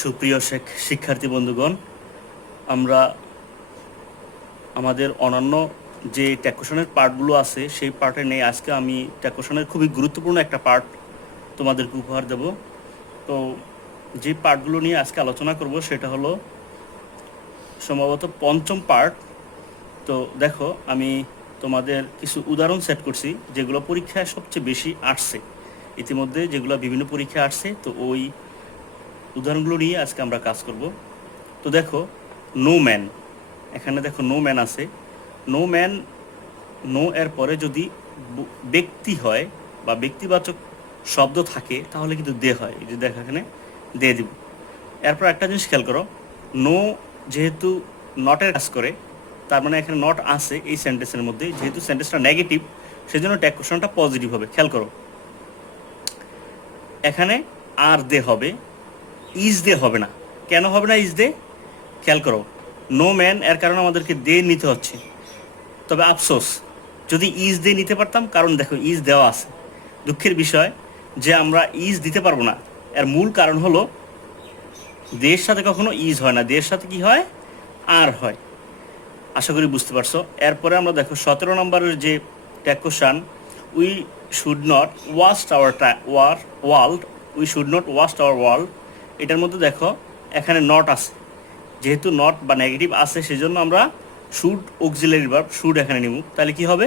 সুপ্রিয় শিক্ষার্থী বন্ধুগণ, আমরা আমাদের অন্যান্য যে ট্যাক্সেশনের পার্টগুলো আছে সেই পার্টে নেই। আজকে আমি ট্যাক্সেশনের খুবই গুরুত্বপূর্ণ একটা পার্ট তোমাদেরকে উপহার দেব। তো যে পার্টগুলো নিয়ে আজকে আলোচনা করব সেটা হলো সম্ভবত পঞ্চম পার্ট। তো দেখো, আমি তোমাদের কিছু উদাহরণ সেট করছি যেগুলো পরীক্ষায় সবচেয়ে বেশি আসছে, ইতিমধ্যে যেগুলো বিভিন্ন পরীক্ষায় আসছে। তো ওই উদাহরণগুলো নিয়ে আজকে আমরা কাজ করব। তো দেখো, নো ম্যান, এখানে দেখো নো ম্যান আছে। নো ম্যান, নো এর পরে যদি ব্যক্তি হয় বা ব্যক্তিবাচক শব্দ থাকে তাহলে কিন্তু দে হয়। এই যে দেখো এখানে দে দিব। এরপর একটা জিনিস খেয়াল করো, নো যেহেতু নটের কাজ করে, তার মানে এখানে নট আছে এই সেন্টেন্সের মধ্যে, যেহেতু সেন্টেন্সটা নেগেটিভ সেজন্য ট্যাগ কোশ্চেনটা পজিটিভ হবে। খেয়াল করো, এখানে আর দে হবে, ইজ দে হবে না। কেন হবে না ইজ দে? খেয়াল করো, নো ম্যান এর কারণে আমাদেরকে দে নিতে হচ্ছে। তবে আফসোস, যদি ইজ দে নিতে পারতাম, কারণ দেখো ইজ দেওয়া আছে। দুঃখের বিষয় যে আমরা ইজ দিতে পারবো না। এর মূল কারণ হলো দের সাথে কখনো ইজ হয় না, দের সাথে কি হয়? আর হয়। আশা করি বুঝতে পারছো। এরপরে আমরা দেখো 17 নম্বরের যে tag question, we should not waste our world, we should not waste our world. এটার মধ্যে দেখো এখানে নট আছে, যেহেতু নট বা নেগেটিভ আছে সেজন্য আমরা শুড অক্সিলারি ভার্ব শুড এখানে নিব। তাহলে কি হবে?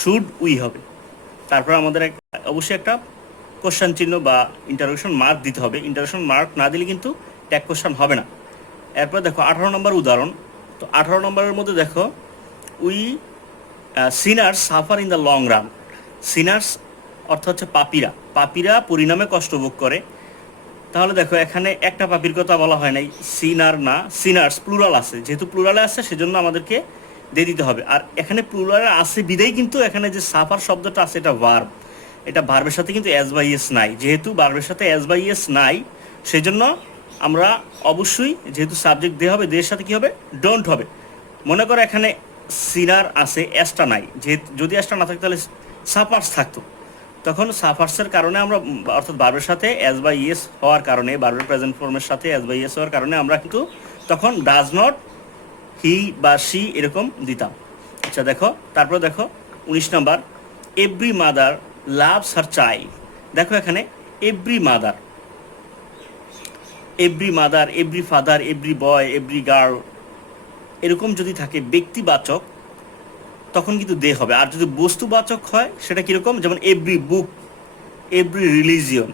শুড উই হবে। তারপর আমাদের অবশ্যই একটা কোশ্চেন চিহ্ন বা ইন্টারোগেশন মার্ক দিতে হবে। ইন্টারোগেশন মার্ক না দিলে কিন্তু ট্যাগ কোশ্চেন হবে না। এরপর দেখো 18 নম্বর উদাহরণ। তো 18 নম্বরের মধ্যে দেখো, we Sinners suffer in the long run. Sinners অর্থ হচ্ছে পাপীরা, পাপীরা পরিণামে কষ্ট ভোগ করে। তাহলে দেখো এখানে একটা পাপির কথা বলা হয় নাই, সিনার না, সিনার্স প্লুরাল আছে। যেহেতু প্লুরালে আছে সেজন্য আমাদেরকে দিয়ে দিতে হবে। আর এখানে প্লুরালে আছে বিদেই কিন্তু এখানে যে সাফার শব্দটা আছে এটা ভার্ব, এটা ভার্বের সাথে কিন্তু এস বাই এস নাই। যেহেতু ভার্বের সাথে এস বাই এস নাই সেজন্য আমরা অবশ্যই, যেহেতু সাবজেক্ট দিয়ে হবে, দের সাথে কি হবে? ডোন্ট হবে। মনে করো এখানে সিনার আছে, এসটা নাই, যেহেতু যদি এসটা না থাকতো তাহলে সাফার্স থাকতো। তখন সাফার্সের কারণে আমরা, অর্থাৎ ভার্বের সাথে এস বাই ইয়েস হওয়ার কারণে, ভার্বের প্রেজেন্ট ফর্মের সাথে এস বাই ইয়েস হওয়ার কারণে আমরা কিন্তু তখন ডাজ নট, হি বা শি এরকম দিতাম। আচ্ছা দেখো, তারপর দেখো 19 number, every mother loves her child. দেখো এখানে every mother, every mother, every father, every বয়, এভরি গার্ল এরকম যদি থাকে ব্যক্তিবাচক তখন কিন্তু দে হবে। আর যদি বস্তুবাচক হয় সেটা কীরকম? যেমন every book, every religion,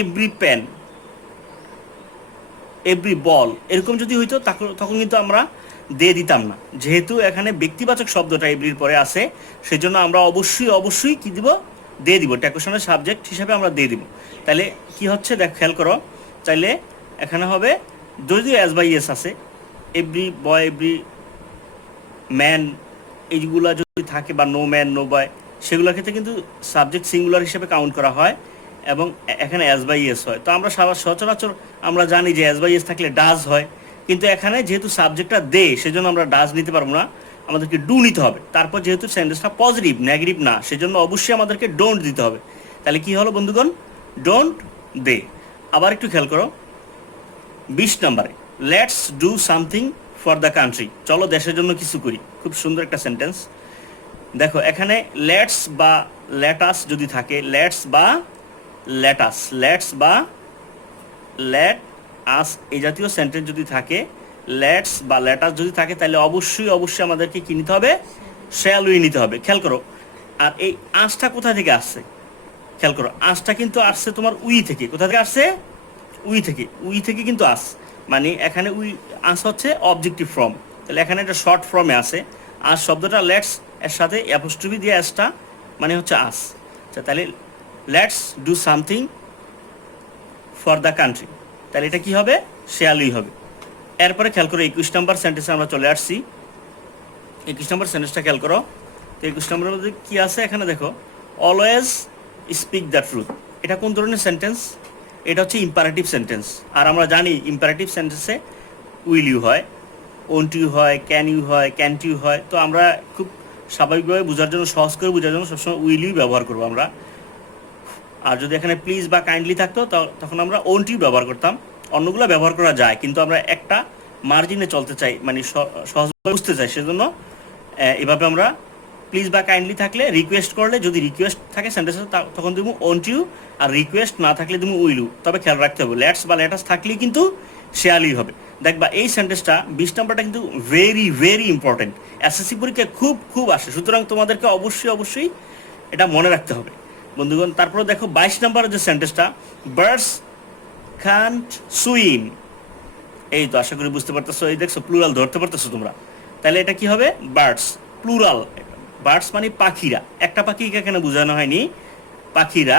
every pen, every ball এরকম যদি হইতো তখন কিন্তু আমরা দে দিতাম না। যেহেতু এখানে ব্যক্তিবাচক শব্দটা এভরির পরে আছে সেজন্য আমরা অবশ্যই অবশ্যই কি দিব? দে দিব। ট্যাগ কোশ্চেনের সাবজেক্ট হিসাবে আমরা দে দিব। তাহলে কি হচ্ছে দেখ, খেয়াল করো, তাইলে এখানে হবে যদিও এস বাই এস আছে, এভরি বয়, এভরি ম্যান এইগুলা যদি থাকে, বা নো ম্যান, নো বয়, সেগুলোর ক্ষেত্রে কিন্তু সাবজেক্ট সিঙ্গুলার হিসেবে কাউন্ট করা হয় এবং এখানে এস বাই এস হয়। তো আমরা সচরাচর আমরা জানি যে এস বাই এস থাকলে ডাজ হয়, কিন্তু এখানে যেহেতু সাবজেক্টটা দে সেজন্য আমরা ডাজ নিতে পারবো না, আমাদেরকে ডু নিতে হবে। তারপর যেহেতু সেন্টেন্সটা পজিটিভ, নেগেটিভ না, সেজন্য অবশ্যই আমাদেরকে ডোন্ট দিতে হবে। তাহলে কি হলো বন্ধুগণ? Don't they. আবার একটু খেয়াল করো 20 নম্বরে, let's do something for the country, চলো দেশের জন্য কিছু করি। খুব সুন্দর একটা সেন্টেন্স। দেখো এখানে লেটস বা লেটাস যদি থাকে, লেটস বা লেটাস, লেটস বা লেট আস এই জাতীয় সেন্টেন্স যদি থাকে, লেটস বা লেটাস যদি থাকে, তাহলে অবশ্যই অবশ্যই আমাদেরকে কি নিতে হবে? শ্যাল উই নিতে হবে। খেয়াল করো, আর এই আঁশটা কোথা থেকে আসছে? খেয়াল করো, আঁশটা কিন্তু আসছে তোমার উই থেকে। কোথা থেকে আসছে? উই থেকে। উই থেকে কিন্তু আস, মানে এখানে উই আস হচ্ছে অবজেক্টিভ ফর্ম। তাহলে এখানে একটা শর্ট ফর্মে আছে আস শব্দটা, লেটস এর সাথে অ্যাপোস্ট্রফি দিয়ে আসটা মানে হচ্ছে আস। আচ্ছা, তাহলে let's do something for the country, তাহলে এটা কি হবে? শেয়ালই হবে। এরপরে খেয়াল করো 21 নম্বর সেন্টেন্সে আমরা চলে আসছি। 21 নম্বর সেন্টেন্সটা খেয়াল করো। তো 21 নম্বরের মধ্যে কী আছে এখানে দেখো, অলওয়েজ স্পিক দ্য ট্রুথ। এটা কোন ধরনের সেন্টেন্স? এটা হচ্ছে ইম্পারেটিভ সেন্টেন্স। আর আমরা জানি ইম্পারেটিভ সেন্টেন্সে উইল ইউ হয়, ওন্ট ইউ হয়, ক্যান ইউ হয়, ক্যান্ট ইউ হয়। তো আমরা খুব স্বাভাবিকভাবে বোঝার জন্য, সহজ করে বোঝার জন্য সবসময় উইল ইউ ব্যবহার করবো আমরা। আর যদি এখানে প্লিজ বা কাইন্ডলি থাকতো তখন আমরা ওন্ট ইউ ব্যবহার করতাম। অন্যগুলো ব্যবহার করা যায়, কিন্তু আমরা একটা মার্জিনে চলতে চাই, মানে সহজভাবে বুঝতে চাই, সেজন্য এভাবে আমরা প্লিজ বা কাইন্ডলি থাকলে, রিকোয়েস্ট করলে, যদি রিকোয়েস্ট থাকে সেন্টেন্সে তখন তুমি ওন্ট ইউ, আর রিকোয়েস্ট না থাকলে তুমি উইল ইউ। তবে খেয়াল রাখতে হবে লেটস বা লেটাস থাকলেই কিন্তু শেয়ালই হবে। দেখবা এই সেন্টেন্সটা 20 নম্বরটা কিন্তু ভেরি ভেরি ইম্পর্টেন্ট, এসএসসি পরীক্ষায় খুব খুব আসে, সুতরাং তোমাদেরকে অবশ্যই অবশ্যই এটা মনে রাখতে হবে বন্ধুগণ। তারপরে দেখো 22 নম্বরের যে সেন্টেন্সটা, বার্ডস কান্ট সুইম। এই তো আশা করি বুঝতে পারতেছো, এই দেখছো প্লুরাল ধরতে পারতেছো তোমরা। তাহলে এটা কি হবে, বার্ডস প্লুরাল। বার্ডস মানে পাখিরা, একটা পাখিকে এখানে বোঝানো হয়নি, পাখিরা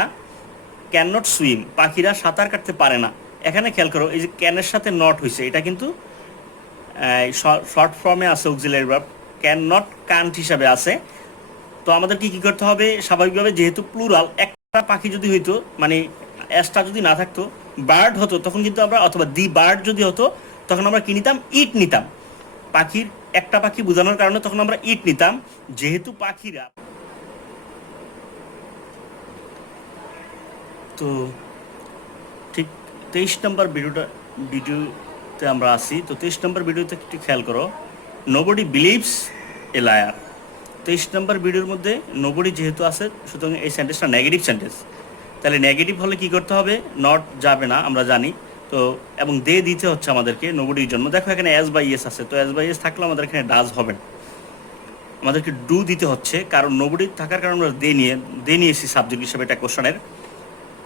ক্যান নট সুইম, পাখিরা সাঁতার কাটতে পারে না। এখানে খেয়াল করো এই যে ক্যানের সাথে নট হয়েছে, এটা কিন্তু শর্ট ফর্মে আছে auxiliary verb, can not can't হিসাবে আছে। তো আমাদের কি করতে হবে, স্বাভাবিকভাবে যেহেতু প্লুরাল, একটা পাখি যদি হইতো, মানে এসটা যদি না থাকতো, বার্ড হতো, তখন কিন্তু আমরা, অথবা দি বার্ড যদি হতো, তখন আমরা কি নিতাম, ইট নিতাম। পাখির একটা পাখি বোঝানোর কারণে তখন আমরা ইট নিতাম, যেহেতু পাখিরা। তো ঠিক 23 নম্বর ভিডিওতে আমরা আসি। তো 23 নম্বর ভিডিওতে একটু খেয়াল করো, নোবডি বিলিভস এ লায়ার। 23 নম্বর ভিডিওর মধ্যে নোবডি যেহেতু আছে, সুতরাং এই সেন্টেন্সটা নেগেটিভ সেন্টেন্স। তাহলে নেগেটিভ হলে কি করতে হবে, নট যাবে না, আমরা জানি তো, এবং দে দিতে হচ্ছে আমাদেরকে নোবডির জন্য। দেখো এখানে এস বাই এস আছে, তো এস বাই এস থাকলে আমাদের এখানে ডাজ হবে না, আমাদেরকে ডু দিতে হচ্ছে, কারণ নোবডি থাকার কারণে আমরা দে নিয়েছি সাবজেক্ট হিসেবে এটা কোশ্চেনের।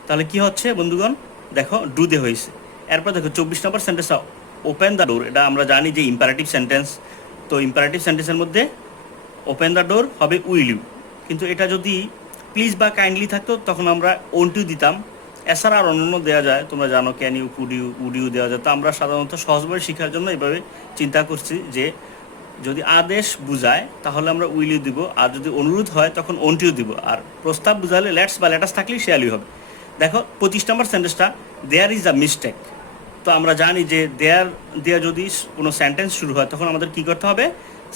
তাহলে কি হচ্ছে বন্ধুগণ, দেখো ডু দে হয়েছে। এরপর দেখো 24 নম্বর সেন্টেন্সটা, ওপেন দ্য ডোর। এটা আমরা জানি যে ইম্পারেটিভ সেন্টেন্স, তো ইম্পারেটিভ সেন্টেন্সের মধ্যে ওপেন দ্য ডোর হবে উইল ইউ, কিন্তু এটা যদি প্লিজ বা কাইন্ডলি থাকতো তখন আমরা ওন্ট ইউ দিতাম। এছাড়া আর অন্যান্য দেওয়া যায়, তোমরা জানো can you, could you, would you দেওয়া যায়। তো আমরা সাধারণত সহজভাবে শেখার জন্য এভাবে চিন্তা করছি যে যদি আদেশ বুঝায় তাহলে আমরা উইল ইউ দিব, আর যদি অনুরোধ হয় তখন ওন্ট ইউ দিব, আর প্রস্তাব বুঝালে লেটস বা লেটাস থাকলেই শেয়ালই হবে। দেখো 25 নম্বর সেন্টেন্সটা, দেয়ার ইজ আ মিস্টেক। তো আমরা জানি যে দেয়ার দিয়ে যদি কোনো সেন্টেন্স শুরু হয় তখন আমাদের কি করতে হবে,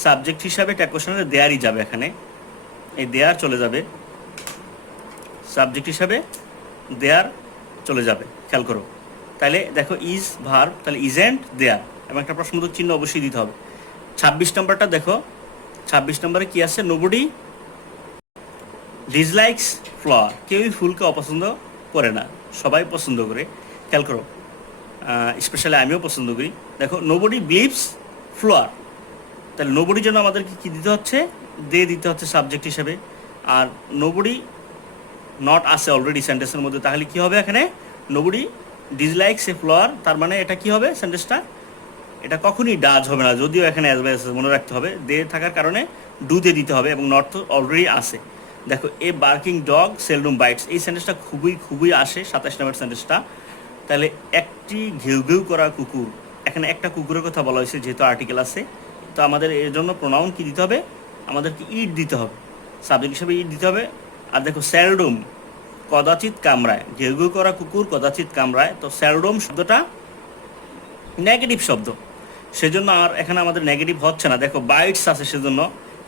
সাবজেক্ট হিসাবে ট্যাগ কোশ্চেনে দেয়ারই যাবে, এখানে এই দেয়ার চলে যাবে, সাবজেক্ট হিসাবে দেয়ার চলে যাবে, খেয়াল করো। তাহলে দেখো ইজ ভার্ব, তাহলে ইজেন্ট দেয়ার, এবং একটা প্রশ্নবোধক চিহ্ন অবশ্যই দিতে হবে। 26 নম্বরটা দেখো, 26 নম্বরে কি আছে, নোবডি ডিসলাইকস ফ্লাওয়ার। কেউই ফুলকে অপছন্দ করে না, সবাই পছন্দ করে, খেয়াল করো, স্পেশালি আমিও পছন্দ করি। দেখো নোবডি বিলিভস ফ্লাওয়ার, তাহলে নোবডির জন্য আমাদেরকে কী দিতে হচ্ছে, দে দিতে হচ্ছে সাবজেক্ট হিসেবে, আর নোবডি নট আছে অলরেডি সেন্টেন্সের মধ্যে, তাহলে কি হবে এখানে, নোবডি ডিসলাইকস এ ফ্লাওয়ার, তার মানে এটা কি হবে সেন্টেন্সটা, এটা কখনই ডাজ হবে না, যদিও এখানে অ্যাজ বাই অ্যাজ মনে রাখতে হবে, দে থাকার কারণে ডু দে দিতে হবে, এবং নট তো অলরেডি আছে। দেখো a barking dog seldom bites, এই সেন্টেন্সটা খুবই খুবই আসে 27 নম্বর সেন্টেন্সটা। তাহলে একটি ঘেউ ঘেউ করা কুকুর, এখানে একটা কুকুরের কথা বলা হয়েছে যেহেতু আর্টিকেল আছে, তো আমাদের এর জন্য প্রোনাউন কি দিতে হবে, আমাদেরকে ইট দিতে হবে, সাবজেক্ট হিসেবে ইট দিতে হবে। আর দেখো সেলডম, কদাচিৎ কামড়ায়, ঘেউ ঘেউ করা কুকুর কদাচিৎ কামড়ায়, তো সেলডম শব্দটা নেগেটিভ শব্দ, সেজন্য আর এখানে আমাদের নেগেটিভ হচ্ছে না। দেখো বাইটস আছে, সেজন্য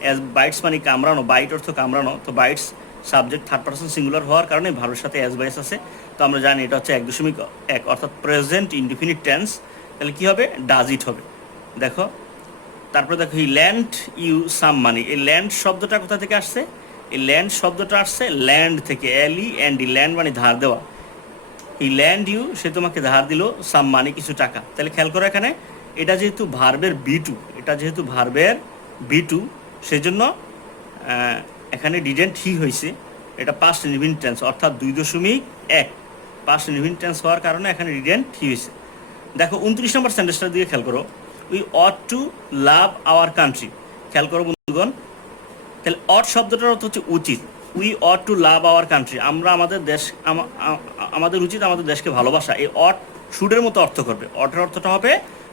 অ্যাজ বাইটস মানে কামড়ানো, বাইট অর্থ কামড়ানো, তো bites subject third person singular হওয়ার কারণে ভার্বের সাথে অ্যাজ বাইস আছে। তো আমরা জানি এটা হচ্ছে 1.1 অর্থাৎ প্রেজেন্ট ইনডিফিনিট টেন্স, তাহলে কী হবে, ডাজ ইট হবে। দেখো তারপরে দেখো হি ল্যান্ড ইউ সাম মানি, এই ল্যান্ড শব্দটা কোথা থেকে আসছে, এই ল্যান্ড শব্দটা আসছে ল্যান্ড থেকে, LEND, ল্যান্ড মানে ধার দেওয়া। হি ল্যান্ড ইউ, সে তোমাকে ধার দিল, সাম মানি কিছু টাকা। তাহলে খেয়াল করো এখানে এটা যেহেতু ভার্বের B2, এটা যেহেতু ভার্বের B2, সেজন্য এখানে ডিডেন্ট হি হয়েছে, এটা পাস্ট ইনডিফিনিট টেন্স, অর্থাৎ 2.1 পাস্ট ইনডিফিনিট টেন্স হওয়ার কারণে এখানে ডিডেন্ট হি হয়েছে। দেখো 29 নম্বর সেন্টেন্সটার দিকে খেয়াল করো, we ought to love our country. খেয়াল করো বন্ধুগণ, তাহলে অট শব্দটার অর্থ হচ্ছে উচিত, we ought to love our country, আমরা আমাদের দেশ, আমাদের উচিত আমাদের দেশকে ভালোবাসা। এই অট শুডের মতো অর্থ করবে, অটের অর্থটা হবে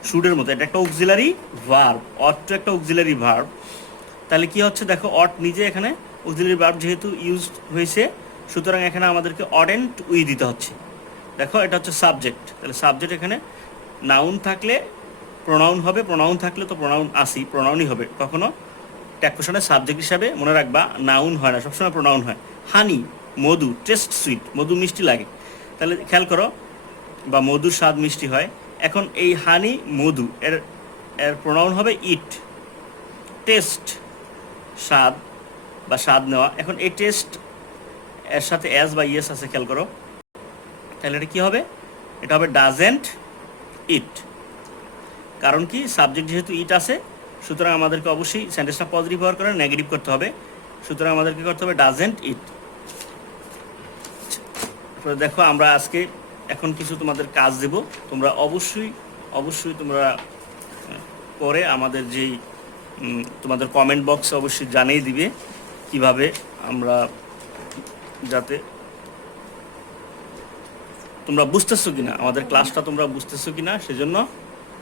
শুডের মতো, এটা একটা অক্সিলারি ভার্ব, অট তো একটা অক্সিলারি ভার্ব। তাহলে কি হচ্ছে, দেখো অট নিজে এখানে অক্সিলারি ভার্ব যেহেতু ইউজ হয়েছে, সুতরাং এখানে আমাদেরকে অডেন্ট উই দিতে হচ্ছে। দেখো এটা হচ্ছে সাবজেক্ট, তাহলে সাবজেক্ট এখানে নাউন থাকলে প্রোনাউন হবে, প্রোনাউন থাকলে তো প্রোনাউন আসি, প্রোনাউনই হবে, কখনো ট্যাগ কোশ্চেনের সাবজেক্ট হিসাবে মনে রাখবা নাউন হয় না, সবসময় প্রোনাউন হয়। হানি, মধু টেস্ট সুইট, মধু মিষ্টি লাগে, তাহলে খেয়াল করো, বা মধুর স্বাদ মিষ্টি হয়। এখন এই হানি মধু এর এর প্রোনাউন হবে ইট, টেস্ট স্বাদ বা স্বাদ নেওয়া। এখন এই টেস্ট এর সাথে অ্যাজ বা ইয়েস আছে, খেয়াল করো, তাহলে এটা কী হবে? এটা হবে ডাজেন্ট ইট। কারণ কি, সাবজেক্ট যেহেতু ইট আছে, সুতরাং আমাদেরকে অবশ্যই সেন্টেন্সটা পজিটিভ হওয়ার কারণে নেগেটিভ করতে হবে, সুতরাং আমাদেরকে করতে হবে ডাজেন্ট ইট। দেখো আমরা আজকে এখন কিছু তোমাদের কাজ দেব, তোমরা অবশ্যই অবশ্যই তোমরা পরে আমাদের যেই তোমাদের কমেন্ট বক্সে অবশ্যই জানিয়ে দিবে কিভাবে আমরা, যাতে তোমরা বুঝতেছো কিনা, আমাদের ক্লাসটা তোমরা বুঝতেছো কিনা, সেজন্য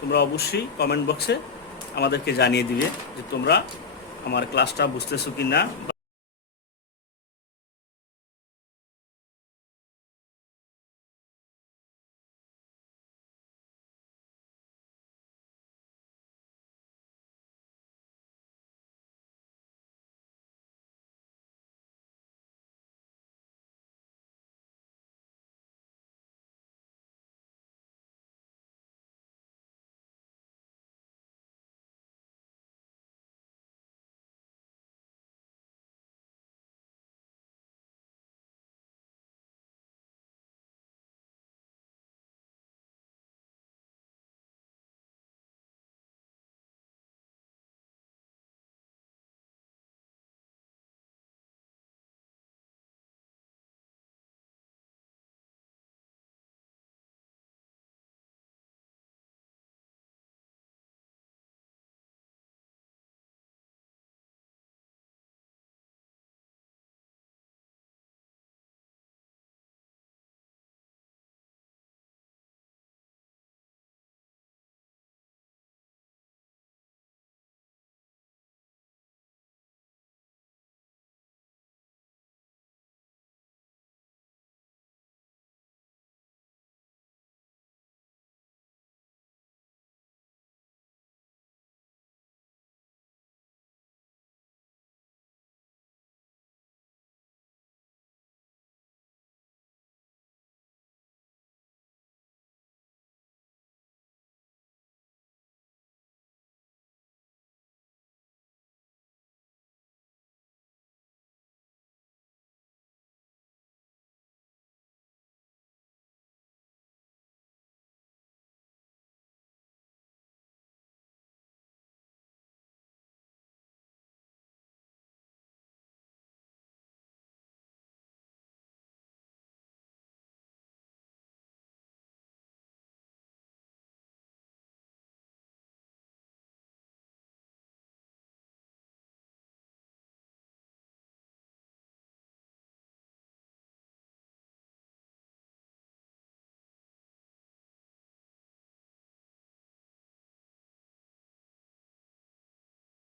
তোমরা অবশ্যই কমেন্ট বক্সে আমাদেরকে জানিয়ে দিবে যে তোমরা আমার ক্লাসটা বুঝতেছো কিনা।